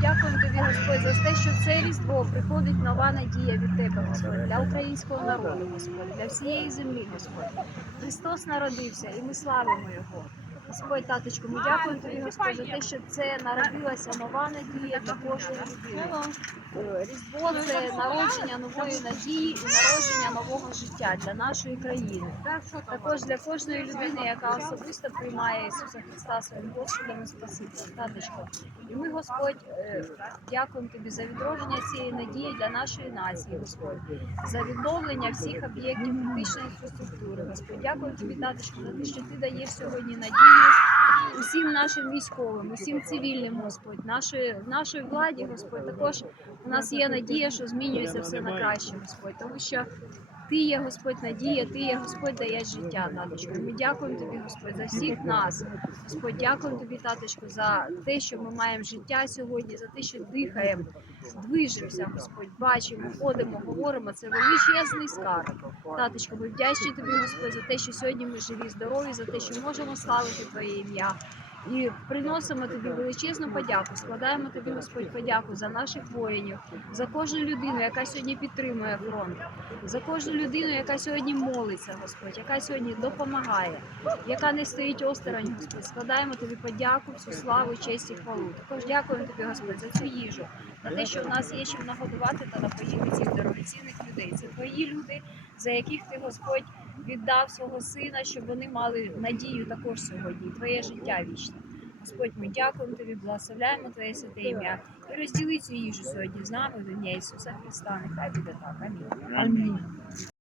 Дякуємо тобі, Господь, за те, що це різдво приходить нова надія від тебе, Господь, для українського народу, Господь, для всієї землі, Господь. Христос народився, і ми славимо Його. Господь, таточку, ми дякуємо тобі, Господь, за те, що це народилася нова надія для кожної людини. Різдво це народження нової надії і народження нового життя для нашої країни. Також для кожної людини, яка особисто приймає Ісуса Христа своїм Господом і Спасителем. Таточко, і ми, Господь, е, дякуємо тобі за відродження цієї надії для нашої нації, Господь, за відновлення всіх об'єктів критичної інфраструктури. Господь, дякую тобі, таточко, за те, що ти даєш сьогодні надію усім нашим військовим, усім цивільним, Господь, нашої, нашої владі, Господь. Також у нас є надія, що змінюється все на краще, Господь, тому що. Ти є Господь надія, ти є Господь даєш життя, таточко. Ми дякуємо тобі, Господь, за всіх нас. Господь, дякуємо тобі, таточко, за те, що ми маємо життя сьогодні, за те, що дихаємо, движемося, Господь, бачимо, ходимо, говоримо. Це величезний скарб. Таточко, ми вдячні тобі, Господь, за те, що сьогодні ми живі, здорові, за те, що можемо славити Твоє ім'я. І приносимо тобі величезну подяку. Складаємо тобі, Господь, подяку за наших воїнів, за кожну людину, яка сьогодні підтримує фронт, за кожну людину, яка сьогодні молиться, Господь, яка сьогодні допомагає, яка не стоїть осторонь, Господь. Складаємо тобі подяку, всю славу, честь і хвалу. Також дякуємо тобі, Господь, за цю їжу, за те, що в нас є чим нагодувати та напоїти цих дорогоцінних людей. Це твої люди, за яких ти, Господь, віддав свого сина, щоб вони мали надію також сьогодні, твоє життя вічне. Господь, ми дякуємо тобі, благословляємо Твоє святе ім'я і розділи цю їжу сьогодні з нами в ім'я Ісуса Христа. Нехай буде так. Амінь. Амінь.